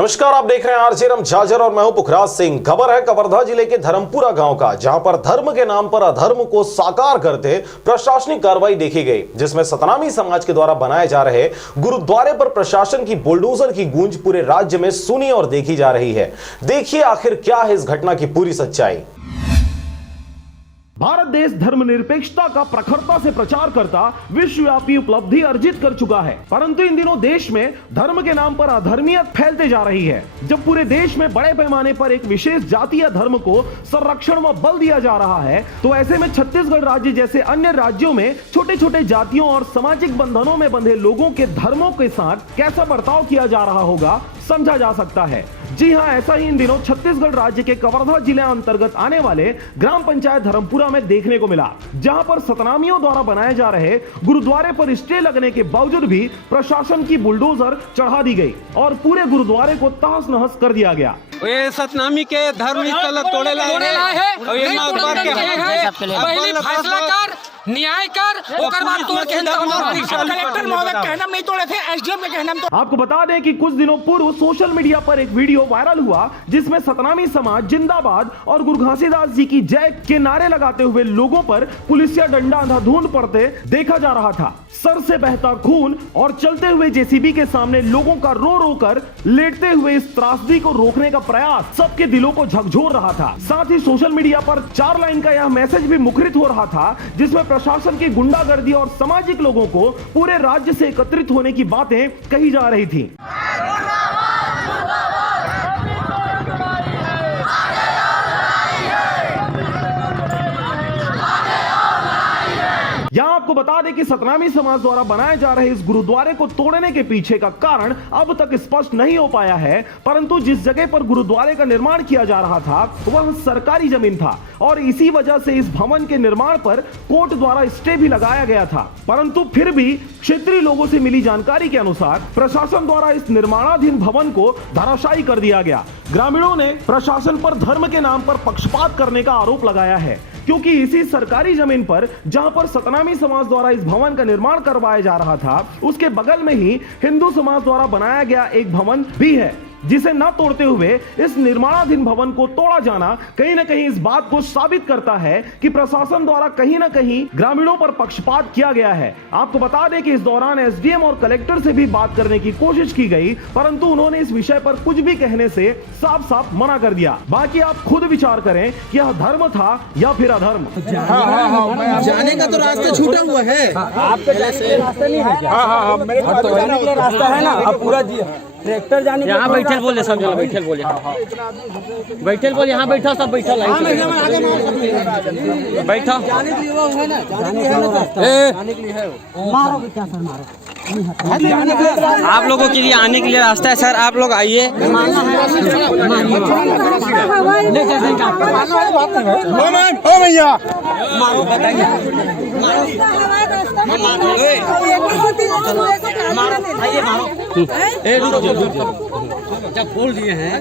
नमस्कार, आप देख रहे हैं आरजे रमझाजर और मैं हूं पुखराज सिंह। खबर है कवर्धा जिले के धर्मपुरा गांव का, जहां पर धर्म के नाम पर अधर्म को साकार करते प्रशासनिक कार्रवाई देखी गई, जिसमें सतनामी समाज के द्वारा बनाए जा रहे गुरुद्वारे पर प्रशासन की बुलडोजर की गूंज पूरे राज्य में सुनी और देखी जा रही है। देखिए आखिर क्या है इस घटना की पूरी सच्चाई। भारत देश धर्मनिरपेक्षता का प्रखरता से प्रचार करता विश्वव्यापी उपलब्धि अर्जित कर चुका है, परंतु इन दिनों देश में धर्म के नाम पर अधर्मियत फैलते जा रही है। जब पूरे देश में बड़े पैमाने पर एक विशेष जाति या धर्म को संरक्षण व बल दिया जा रहा है, तो ऐसे में छत्तीसगढ़ राज्य जैसे अन्य राज्यों में छोटे छोटे जातियों और सामाजिक बंधनों में बंधे लोगों के धर्मों के साथ कैसा बर्ताव किया जा रहा होगा समझा जा सकता है। जी हां, ऐसा ही इन दिनों छत्तीसगढ़ राज्य के कवर्धा जिले अंतर्गत आने वाले ग्राम पंचायत धर्मपुरा में देखने को मिला, जहां पर सतनामियों द्वारा बनाए जा रहे गुरुद्वारे पर स्टे लगने के बावजूद भी प्रशासन की बुलडोजर चढ़ा दी गई और पूरे गुरुद्वारे को तहस नहस कर दिया गया। ये सतनामी के धर्म स्थल तोड़े न्याय कर ओकर बाद तोड़ के कलेक्टर महोदय कहना नहीं तोड़े थे, एसडीएम के कहना तो। आपको बता दें कि कुछ दिनों पूर्व सोशल मीडिया पर एक वीडियो वायरल हुआ, जिसमें सतनामी समाज जिंदाबाद और गुरु घासीदास जी की जय के नारे लगाते हुए लोगों पर पुलिसिया डंडा अंधाधुंध पड़ते देखा जा रहा था। सर से बहता खून और चलते हुए जेसीबी के सामने लोगों का रो रो कर लेटते हुए इस त्रासदी को रोकने का प्रयास सबके दिलों को झकझोर रहा था। साथ ही सोशल मीडिया पर 4 लाइन का यह मैसेज भी मुखरित हो रहा था, जिसमें प्रशासन की गुंडागर्दी और सामाजिक लोगों को पूरे राज्य से एकत्रित होने की बातें कही जा रही थी। यहां आपको बता दें कि सतनामी समाज द्वारा बनाए जा रहे इस गुरुद्वारे को तोड़ने के पीछे का कारण अब तक स्पष्ट नहीं हो पाया है, परंतु जिस जगह पर गुरुद्वारे का निर्माण किया जा रहा था वह सरकारी जमीन था और इसी वजह से इस भवन के निर्माण पर कोर्ट द्वारा स्टे भी लगाया गया था। परंतु फिर भी क्षेत्रीय लोगों से मिली जानकारी के अनुसार प्रशासन द्वारा इस निर्माणाधीन भवन को धराशायी कर दिया गया। ग्रामीणों ने प्रशासन पर धर्म के नाम पर पक्षपात करने का आरोप लगाया है, क्योंकि इसी सरकारी जमीन पर जहां पर सतनामी समाज द्वारा इस भवन का निर्माण करवाया जा रहा था, उसके बगल में ही हिंदू समाज द्वारा बनाया गया एक भवन भी है, जिसे न तोड़ते हुए इस निर्माणाधीन भवन को तोड़ा जाना कहीं न कहीं इस बात को साबित करता है कि प्रशासन द्वारा कहीं न कहीं ग्रामीणों पर पक्षपात किया गया है। आपको बता दें कि इस दौरान एसडीएम और कलेक्टर से भी बात करने की कोशिश की गई, परंतु उन्होंने इस विषय पर कुछ भी कहने से साफ साफ मना कर दिया। बाकी आप खुद विचार करें कि यह धर्म था या फिर अधर्म। जाने का तो रास्ता छूटा हुआ है, आपके रास्ता नहीं है, रास्ता है ना। अब पूरा ट्रैक्टर जाने यहाँ बैठल बोले, सब जगह बैठल बोले, बैठल बोले, यहाँ बैठा सब बैठा बैठा जाने के लिए वो है ना, जाने के लिए है। मारो क्या सर, मारो। आप लोगों के लिए आने के लिए रास्ता है सर, आप लोग आइए। भैया जब बोल दिए हैं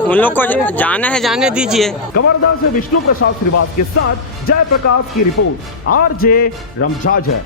उन लोग को जाना है, जाने दीजिए। कवर्धा से विष्णु प्रसाद श्रीवास्तव के साथ जय प्रकाश की रिपोर्ट, आरजे रमझाजर।